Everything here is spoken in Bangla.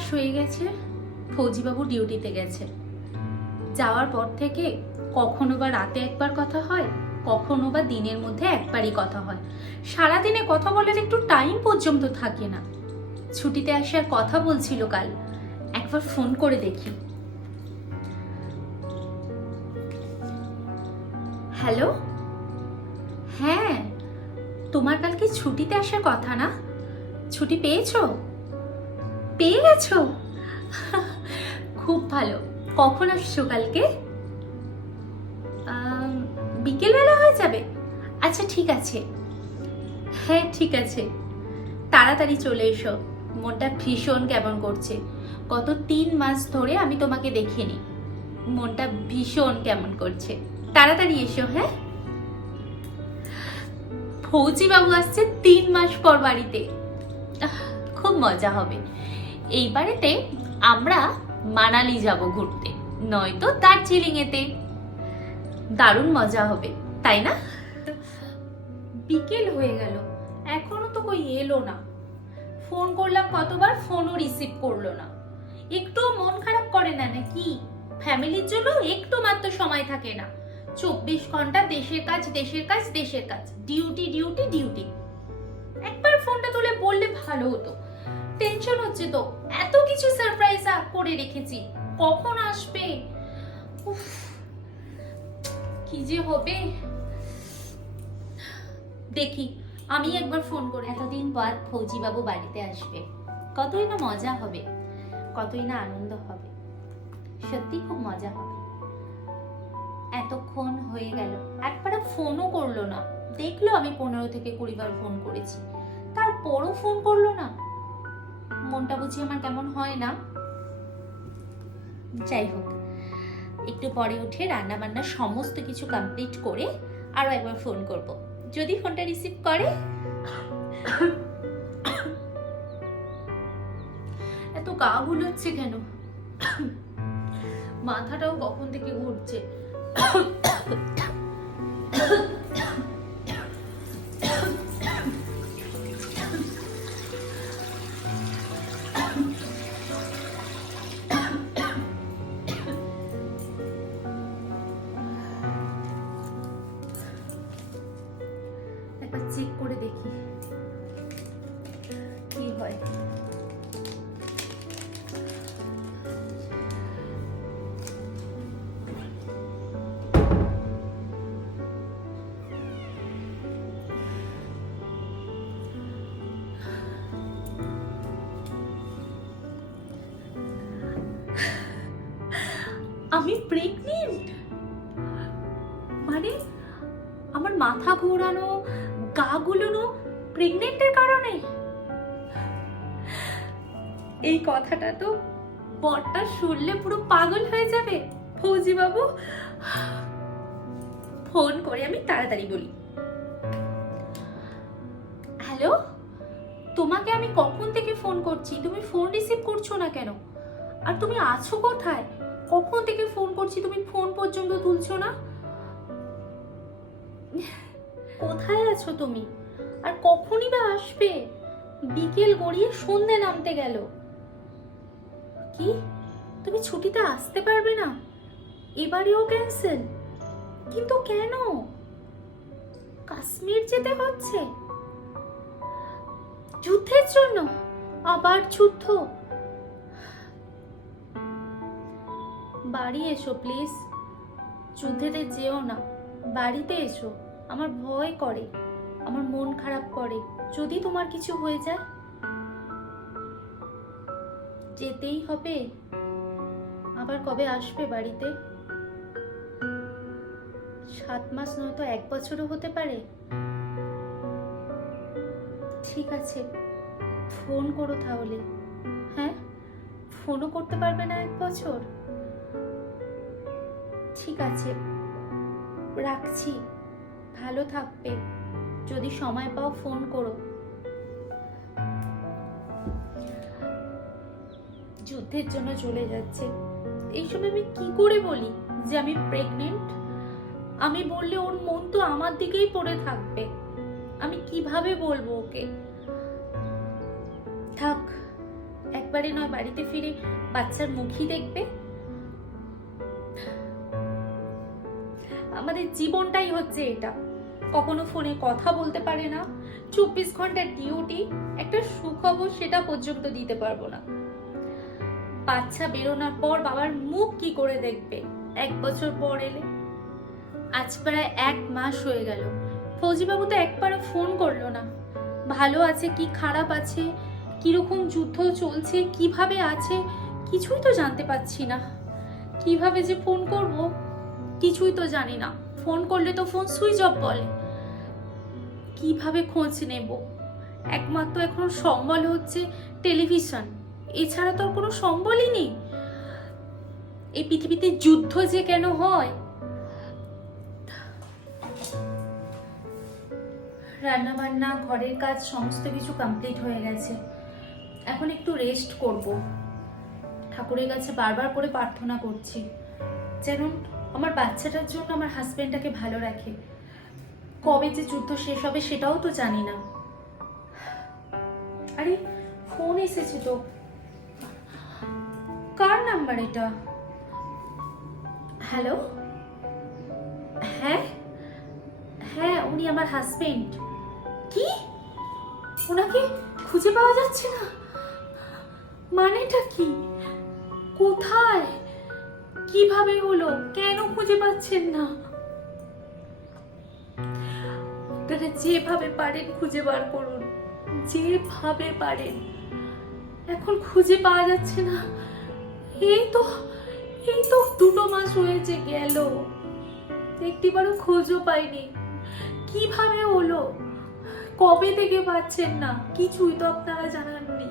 মাস হয়ে গেছে? ফৌজিবাবু ডিউটিতে গেছে। যাওয়ার পর থেকে কখনো বা রাতে একবার কথা হয়, কখনো বা দিনের মধ্যে একবারই কথা হয়। সারাদিনে কথা বলার একটু টাইম পর্যন্ত থাকে না। ছুটিতে আসার কথা বলছিল কাল। একবার ফোন করে দেখি। হ্যালো হ্যাঁ তোমার কালকে ছুটিতে আসার কথা না? ছুটি পেয়েছ? পেয়ে গেছো? খুব ভালো। কখন আসছো কালকে? বিকেলবেলা হয়ে যাবে। আচ্ছা ঠিক আছে। হ্যাঁ ঠিক আছে। তাড়াতাড়ি চলে এসো। মনটা ভীষণ কেমন করছে। গত তিন মাস ধরে আমি তোমাকে দেখিনি। মনটা ভীষণ কেমন করছে। তাড়াতাড়ি এসো হ্যাঁ? ফৌজি বাবু আসছে তিন মাস পর বাড়িতে। খুব মজা হবে। এই বাড়িতে আমরা মানালি যাব ঘুরতে, নয়তো দার্জিলিং এতে দারুণ মজা হবে, তাই না? বিকেল হয়ে গেল, এখনও তো কই এলো না। ফোন করলাম কতবার, ফোনও রিসিভ করল না। একটু মন খারাপ করে না নাকি? ফ্যামিলির জন্য একটু মাত্র সময় থাকে না। চব্বিশ ঘণ্টা দেশের কাজ দেশের কাজ দেশের কাজ, ডিউটি ডিউটি ডিউটি। একবার ফোনটা তুলে বললে ভালো হতো। টেনশন হচ্ছে তো। এত কিছু সারপ্রাইজ করে রেখেছি। কখন আসবে? উফ, কি যে হবে? দেখি আমি একবার ফোন করে এতদিন পর ফৌজি বাবু বাড়িতে আসবে। কতই না মজা হবে কতই না আনন্দ হবে। সত্যি খুব মজা হবে। এতক্ষণ হয়ে গেল একবার ফোনও করল না। দেখল আমি পনেরো থেকে কুড়ি বার ফোন করেছি। তারপরও ফোন করল না। মনটা বুঝি আমার কেমন হয় না। যাই হোক, একটু পরে উঠে রান্না বান্না সমস্ত কিছু কমপ্লিট করে আরও একবার ফোন করব। যদি ফোনটা রিসিভ করে? এত গা গুলোচ্ছে কেন? মাথাটাও কখন থেকে ঘুরছে? চেক করে দেখি। কি হয়? আমি প্রেগনেন্ট মানে আমার মাথা ঘোরানো গা গুলোনো প্রেগনেন্টের কারণে? এই কথাটা তো বরটা শুনলে পুরো পাগল হয়ে যাবে ফৌজি বাবু ফোন করে আমি তাড়াতাড়ি বলি। হ্যালো? তোমাকে আমি কখন থেকে ফোন করছি? তুমি ফোন রিসিভ করছ না কেন? আর তুমি আছো কোথায়? কখন থেকে ফোন করছি? তুমি ফোন পর্যন্ত তুলছো না? কোথায় আছো তুমি? আর কখনই বা আসবে? বিকেল গড়িয়ে সন্ধে নামতে গেল। কি? তুমি ছুটিতে আসতে পারবে না? এবারেও ক্যান্সেল কিন্তু কেন? কাশ্মীর যেতে হচ্ছে? যুদ্ধের জন্য? আবার যুদ্ধ? বাড়ি এসো প্লিজ যুদ্ধেতে যেও না, বাড়িতে এসো। আমার ভয় করে, আমার মন খারাপ করে। যদি তোমার কিছু হয়ে যায়, যেতেই হবে। আবার কবে আসবে বাড়িতে? সাত মাস নয়তো এক বছরও হতে পারে। ঠিক আছে, ফোন করো তাহলে। হ্যাঁ? ফোনও করতে পারবে না এক বছর? ঠিক আছে, রাখছি। ভালো থাকবে। যদি সময় পাও, ফোন করো। যুদ্ধের জন্য চলে যাচ্ছে। এই সময় আমি কি করে বলি যে আমি প্রেগনেন্ট আমি বললে ওর মন তো আমার দিকেই পড়ে থাকবে। আমি কীভাবে বলব ওকে? থাক, একবারে নয়, বাড়িতে ফিরে বাচ্চার মুখই দেখবে। আমাদের জীবনটাই হচ্ছে এটা। কখনো ফোনে কথা বলতে পারে না। চব্বিশ ঘণ্টার ডিউটি একটা সুখবর সেটা পর্যন্ত দিতে পারব না। বাচ্চা বেরোনোর পর বাবার মুখ কি করে দেখবে? এক বছর পর এলে। আজ প্রায় এক মাস হয়ে গেল। ফৌজিবাবু তো একবারও ফোন করল না। ভালো আছে কি খারাপ আছে? কীরকম যুদ্ধ চলছে? কীভাবে আছে? কিছুই তো জানতে পাচ্ছি না। কীভাবে যে ফোন করব? কিছুই তো জানি না। ফোন করলে তো ফোন সুইচ অফ বলে। কীভাবে খোঁজ নেব? একমাত্র এখন সম্বল হচ্ছে টেলিভিশন। এছাড়া তো আর কোনো সম্বলই নেই। এই পৃথিবীতে যুদ্ধ যে কেন হয়? রান্না বান্না ঘরের কাজ, সমস্ত কিছু কমপ্লিট হয়ে গেছে। এখন একটু রেস্ট করব। ঠাকুরের কাছে বারবার করে প্রার্থনা করছি, যেন আমার বাচ্চাটার জন্য আমার হাজব্যান্ডটাকে ভালো রাখে। কবে যে যুদ্ধ শেষ হবে সেটাও তো জানি না। আরে ফোন এসেছে তো। কার নাম্বার এটা? হ্যালো হ্যাঁ? হ্যাঁ উনি আমার হাজবেন্ড কি? ওনাকে খুঁজে পাওয়া যাচ্ছে না। মানেটা কি? কোথায়? কীভাবে হলো? কেন খুঁজে পাচ্ছেন না? আপনারা যেভাবে পারেন খুঁজে বার করুন। যেভাবে পারেন। এখন খুঁজে পাওয়া যাচ্ছে না। এই তো এই তো দুটো মাস হয়েছে গেল। একটিবারও খোঁজও পাইনি। কীভাবে হলো? কবে থেকে পাচ্ছেন না? কিছুই তো আপনারা জানাননি।